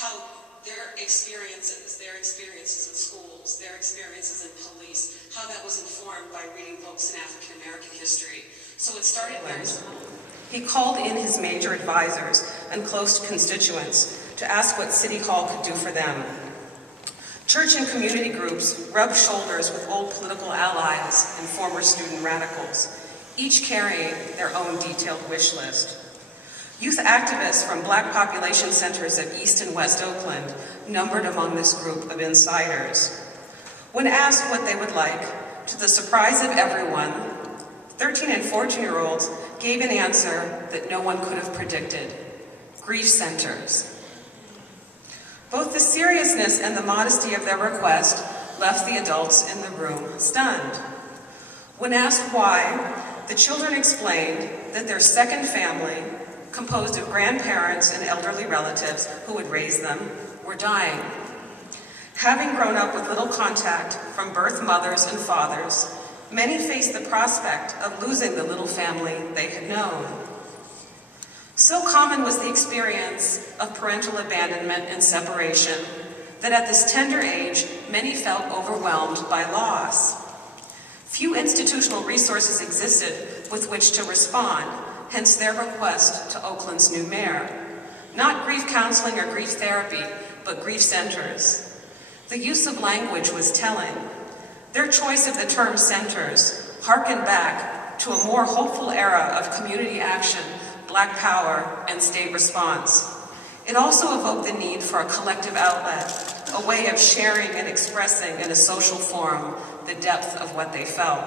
how their experiences in schools, their experiences in police, how that was informed by reading books in African American history. So it started very small. He called in his major advisors and close constituents to ask what City Hall could do for them. Church and community groups rubbed shoulders with old political allies and former student radicals, each carrying their own detailed wish list. Youth activists from Black population centers of East and West Oakland numbered among this group of insiders. When asked what they would like, to the surprise of everyone, 13 and 14-year-olds gave an answer that no one could have predicted: grief centers. Both the seriousness and the modesty of their request left the adults in the room stunned. When asked why, the children explained that their second family, composed of grandparents and elderly relatives who would raise them, were dying. Having grown up with little contact from birth mothers and fathers, many faced the prospect of losing the little family they had known. So common was the experience of parental abandonment and separation that at this tender age, many felt overwhelmed by loss. Few institutional resources existed with which to respond, hence their request to Oakland's new mayor. Not grief counseling or grief therapy, but grief centers. The use of language was telling. Their choice of the term centers harkened back to a more hopeful era of community action, Black power, and state response. It also evoked the need for a collective outlet, a way of sharing and expressing in a social forum the depth of what they felt.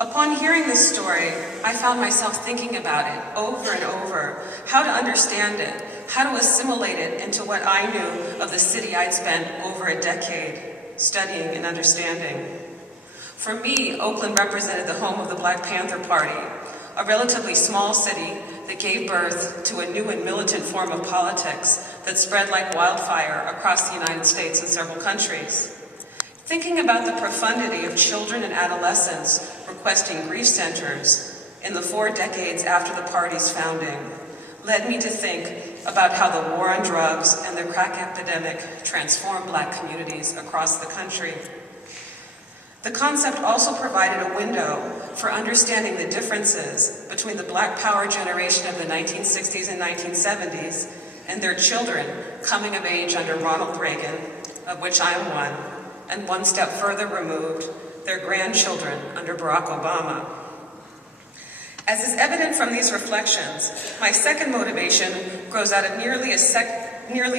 Upon hearing this story, I found myself thinking about it over and over, how to understand it, how to assimilate it into what I knew of the city I'd spent over a decade studying and understanding. For me, Oakland represented the home of the Black Panther Party, a relatively small city that gave birth to a new and militant form of politics that spread like wildfire across the United States and several countries. Thinking about the profundity of children and adolescents requesting grief centers in the 4 decades after the party's founding led me to think about how the war on drugs and the crack epidemic transformed Black communities across the country. The concept also provided a window for understanding the differences between the Black Power generation of the 1960s and 1970s and their children coming of age under Ronald Reagan, of which I am one, and one step further removed, their grandchildren under Barack Obama. As is evident from these reflections, my second motivation grows out of nearly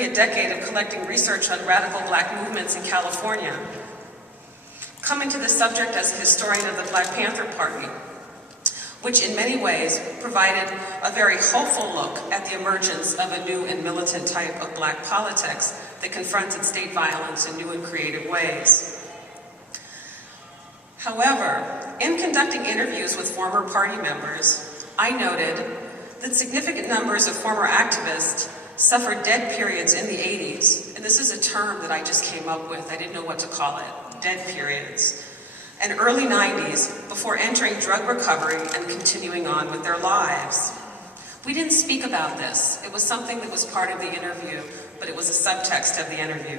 a decade of collecting research on radical Black movements in California. Coming to the subject as a historian of the Black Panther Party, which in many ways provided a very hopeful look at the emergence of a new and militant type of Black politics that confronted state violence in new and creative ways. However, in conducting interviews with former party members, I noted that significant numbers of former activists suffered dead periods in the 80s, and this is a term that I just came up with, I didn't know what to call it, dead periods, and early 90s before entering drug recovery and continuing on with their lives. We didn't speak about this. It was something that was part of the interview, but it was a subtext of the interview.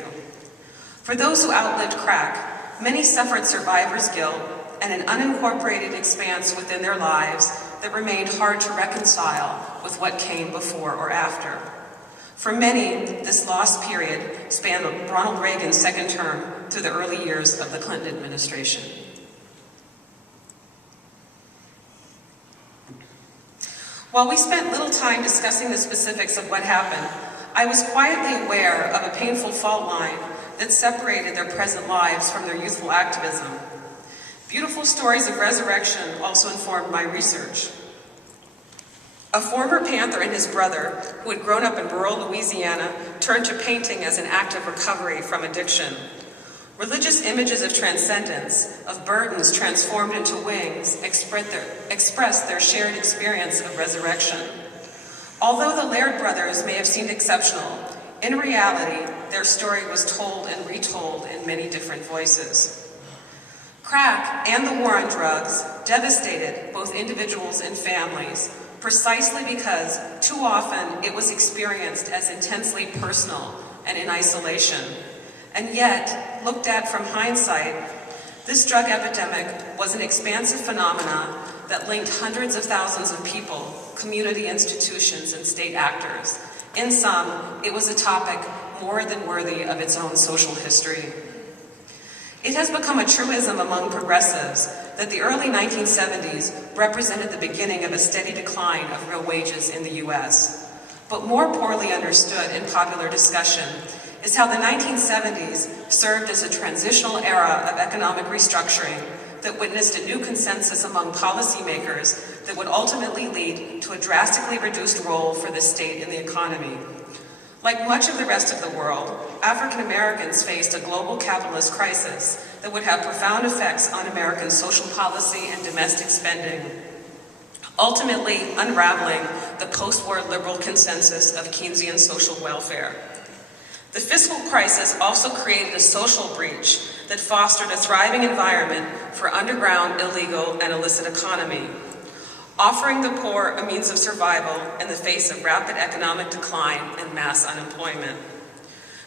For those who outlived crack, many suffered survivor's guilt and an unincorporated expanse within their lives that remained hard to reconcile with what came before or after. For many, this lost period spanned Ronald Reagan's second term through the early years of the Clinton administration. While we spent little time discussing the specifics of what happened, I was quietly aware of a painful fault line that separated their present lives from their youthful activism. Beautiful stories of resurrection also informed my research. A former Panther and his brother, who had grown up in rural Louisiana, turned to painting as an act of recovery from addiction. Religious images of transcendence, of burdens transformed into wings, express their shared experience of resurrection. Although the Laird brothers may have seemed exceptional, in reality, their story was told and retold in many different voices. Crack and the war on drugs devastated both individuals and families, precisely because too often it was experienced as intensely personal and in isolation. And yet, looked at from hindsight, this drug epidemic was an expansive phenomenon that linked hundreds of thousands of people, community institutions, and state actors. In sum, it was a topic more than worthy of its own social history. It has become a truism among progressives that the early 1970s represented the beginning of a steady decline of real wages in the US. But more poorly understood in popular discussion is how the 1970s served as a transitional era of economic restructuring that witnessed a new consensus among policymakers that would ultimately lead to a drastically reduced role for the state in the economy. Like much of the rest of the world, African Americans faced a global capitalist crisis that would have profound effects on American social policy and domestic spending, ultimately unraveling the post-war liberal consensus of Keynesian social welfare. The fiscal crisis also created a social breach that fostered a thriving environment for underground, illegal, and illicit economy, offering the poor a means of survival in the face of rapid economic decline and mass unemployment.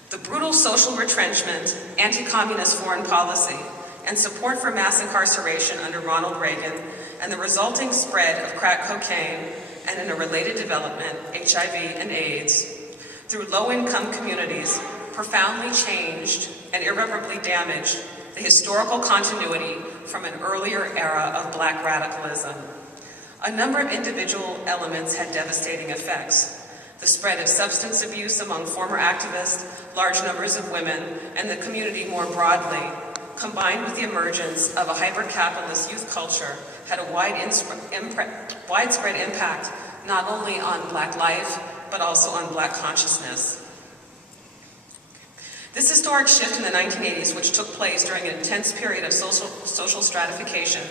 The brutal social retrenchment, anti-communist foreign policy, and support for mass incarceration under Ronald Reagan, and the resulting spread of crack cocaine, and in a related development, HIV and AIDS, through low-income communities, profoundly changed and irreparably damaged the historical continuity from an earlier era of Black radicalism. A number of individual elements had devastating effects. The spread of substance abuse among former activists, large numbers of women, and the community more broadly, combined with the emergence of a hyper-capitalist youth culture, had a widespread impact not only on Black life, but also on Black consciousness. This historic shift in the 1980s, which took place during an intense period of social stratification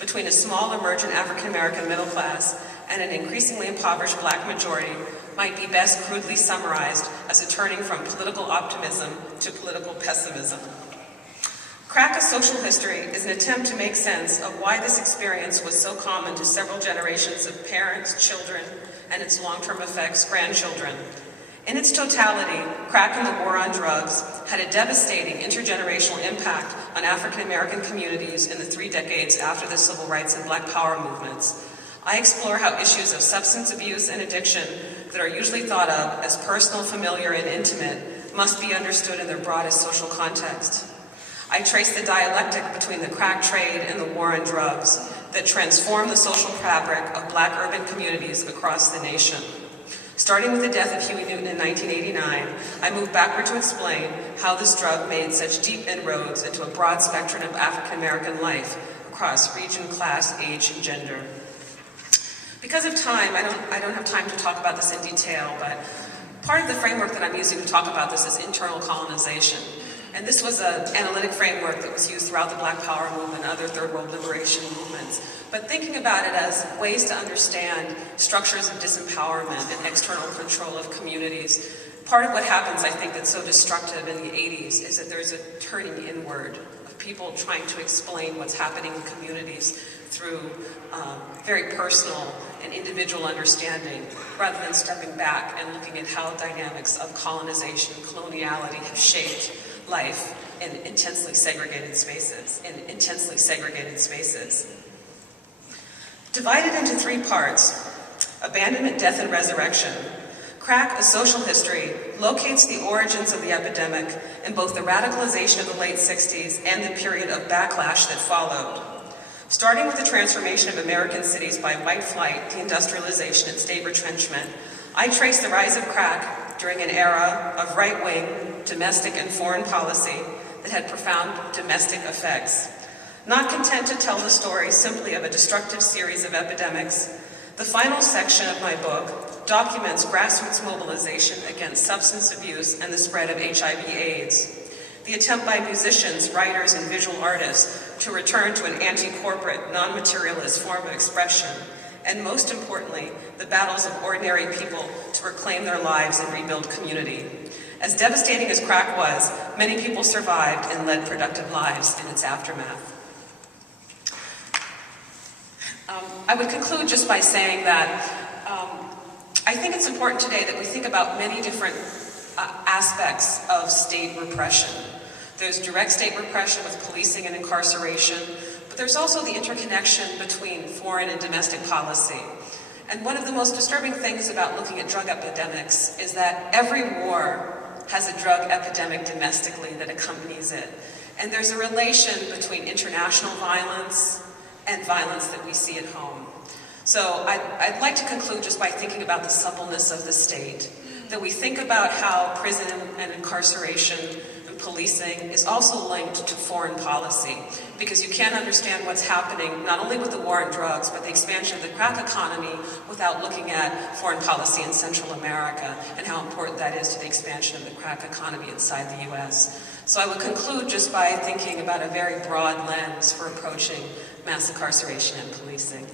between a small emergent African-American middle class and an increasingly impoverished Black majority, might be best crudely summarized as a turning from political optimism to political pessimism. Crack: A Social History is an attempt to make sense of why this experience was so common to several generations of parents, children, and its long-term effects, grandchildren. In its totality, crack and the war on drugs had a devastating intergenerational impact on African-American communities in the 3 decades after the civil rights and Black Power movements. I explore how issues of substance abuse and addiction that are usually thought of as personal, familiar, and intimate must be understood in their broadest social context. I trace the dialectic between the crack trade and the war on drugs that transformed the social fabric of Black urban communities across the nation. Starting with the death of Huey Newton in 1989, I moved backward to explain how this drug made such deep inroads into a broad spectrum of African American life across region, class, age, and gender. Because of time, I don't have time to talk about this in detail, but part of the framework that I'm using to talk about this is internal colonization. And this was an analytic framework that was used throughout the Black Power movement and other third world liberation movements. But thinking about it as ways to understand structures of disempowerment and external control of communities. Part of what happens, I think, that's so destructive in the 80s is that there's a turning inward of people trying to explain what's happening in communities through very personal and individual understanding, rather than stepping back and looking at how dynamics of colonization, coloniality have shaped life in intensely segregated spaces, Divided into 3 parts, abandonment, death, and resurrection, Crack: A Social History locates the origins of the epidemic in both the radicalization of the late 60s and the period of backlash that followed. Starting with the transformation of American cities by white flight, deindustrialization, and state retrenchment, I trace the rise of crack during an era of right-wing, domestic, and foreign policy that had profound domestic effects. Not content to tell the story simply of a destructive series of epidemics, the final section of my book documents grassroots mobilization against substance abuse and the spread of HIV/AIDS. The attempt by musicians, writers, and visual artists to return to an anti-corporate, non-materialist form of expression, and most importantly, the battles of ordinary people to reclaim their lives and rebuild community. As devastating as crack was, many people survived and led productive lives in its aftermath. I would conclude just by saying that I think it's important today that we think about many different aspects of state repression. There's direct state repression with policing and incarceration, but there's also the interconnection between foreign and domestic policy. And one of the most disturbing things about looking at drug epidemics is that every war has a drug epidemic domestically that accompanies it. And there's a relation between international violence and violence that we see at home. So I'd like to conclude just by thinking about the suppleness of the state, that we think about how prison and incarceration and policing is also linked to foreign policy, because you can't understand what's happening not only with the war on drugs, but the expansion of the crack economy without looking at foreign policy in Central America and how important that is to the expansion of the crack economy inside the US. So I would conclude just by thinking about a very broad lens for approaching mass incarceration and policing.